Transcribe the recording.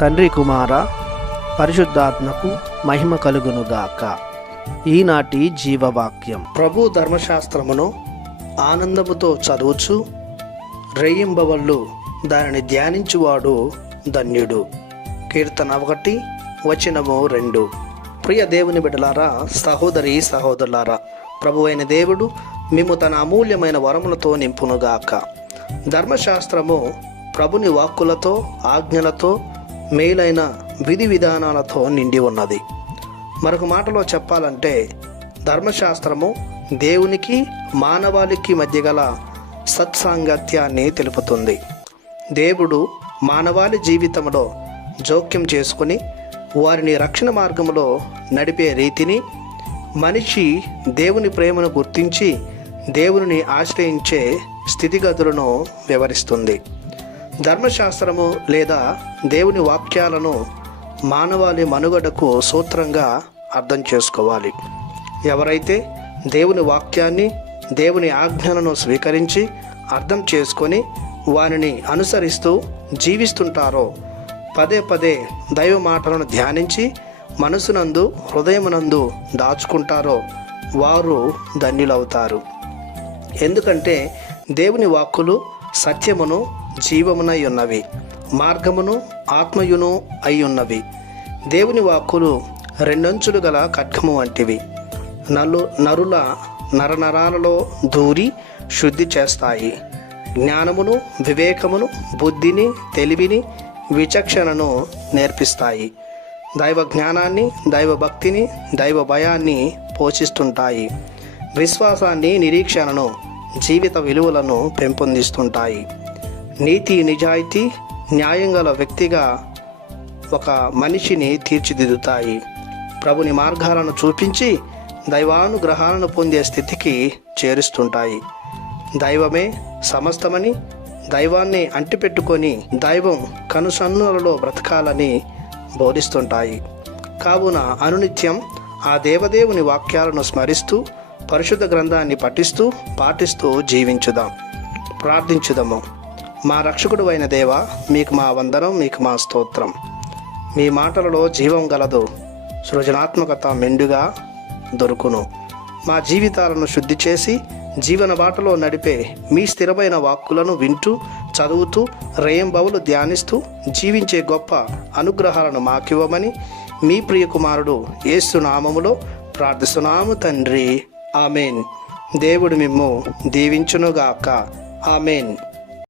తండ్రి కుమార పరిశుద్ధాత్మకు మహిమ కలుగునుగాక. ఈనాటి జీవవాక్యం. ప్రభు ధర్మశాస్త్రమును ఆనందముతో చదువుచు రేయింబవళ్ళు దానిని ధ్యానించువాడు ధన్యుడు. కీర్తన 1:2. ప్రియ దేవుని బిడ్డలారా, సహోదరి సహోదరులారా, ప్రభు అయిన దేవుడు మేము తన అమూల్యమైన వరములతో నింపునుగాక. ధర్మశాస్త్రము ప్రభుని వాక్కులతో, ఆజ్ఞలతో, మేలైన విధి విధానాలతో నిండి ఉన్నది. మరొక మాటలో చెప్పాలంటే ధర్మశాస్త్రము దేవునికి మానవాళికి మధ్య గల సత్సాంగత్యాన్ని తెలుపుతుంది. దేవుడు మానవాళి జీవితంలో జోక్యం చేసుకుని వారిని రక్షణ మార్గంలో నడిపే రీతిని, మనిషి దేవుని ప్రేమను గుర్తించి దేవుని ఆశ్రయించే స్థితిగతులను వివరిస్తుంది. ధర్మశాస్త్రము లేదా దేవుని వాక్యాలను మానవాళి మనుగడకు సూత్రంగా అర్థం చేసుకోవాలి. ఎవరైతే దేవుని వాక్యాన్ని, దేవుని ఆజ్ఞలను స్వీకరించి అర్థం చేసుకొని వారిని అనుసరిస్తూ జీవిస్తుంటారో, పదే పదే దైవ మాటలను ధ్యానించి మనసునందు, హృదయమునందు దాచుకుంటారో వారు ధన్యులవుతారు. ఎందుకంటే దేవుని వాక్కులు సత్యమును, జీవమునై ఉన్నవి, మార్గమును, ఆత్మయును అయి ఉన్నవి. దేవుని వాక్కులు రెండంచులు గల ఖడ్గము వంటివి. నరుల నరనరాలలో దూరి శుద్ధి చేస్తాయి. జ్ఞానమును, వివేకమును, బుద్ధిని, తెలివిని, విచక్షణను నేర్పిస్తాయి. దైవ జ్ఞానాన్ని, దైవ భక్తిని, దైవ భయాన్ని పోషిస్తుంటాయి. విశ్వాసాన్ని, నిరీక్షణను, జీవిత విలువలను పెంపొందిస్తుంటాయి. నీతి, నిజాయితీ, న్యాయం గల వ్యక్తిగా ఒక మనిషిని తీర్చిదిద్దుతాయి. ప్రభుని మార్గాలను చూపించి దైవానుగ్రహాలను పొందే స్థితికి చేరుస్తుంటాయి. దైవమే సమస్తమని, దైవాన్ని అంటిపెట్టుకొని దైవం కనుసన్నులలో బ్రతకాలని బోధిస్తుంటాయి. కావున అనునిత్యం ఆ దేవదేవుని వాక్యాలను స్మరిస్తూ, పరిశుద్ధ గ్రంథాన్ని పఠిస్తూ, పాటిస్తూ జీవించుదాం. ప్రార్థించుదాము. మా రక్షకుడు అయిన దేవా, మీకు మా వందనం, మీకు మా స్తోత్రం. మీ మాటలలో జీవం గలదు, సృజనాత్మకత మెండుగా దొరుకును. మా జీవితాలను శుద్ధి చేసి జీవన బాటలో నడిపే మీ స్థిరమైన వాక్కులను వింటూ, చదువుతూ, రేయింబవళ్ళు ధ్యానిస్తూ జీవించే గొప్ప అనుగ్రహాలను మాకివ్వమని మీ ప్రియ కుమారుడు యేసు నామములో ప్రార్థిస్తున్నాము తండ్రి. ఆమెన్. దేవుడు మిమ్ము దీవించునుగాక. ఆమెన్.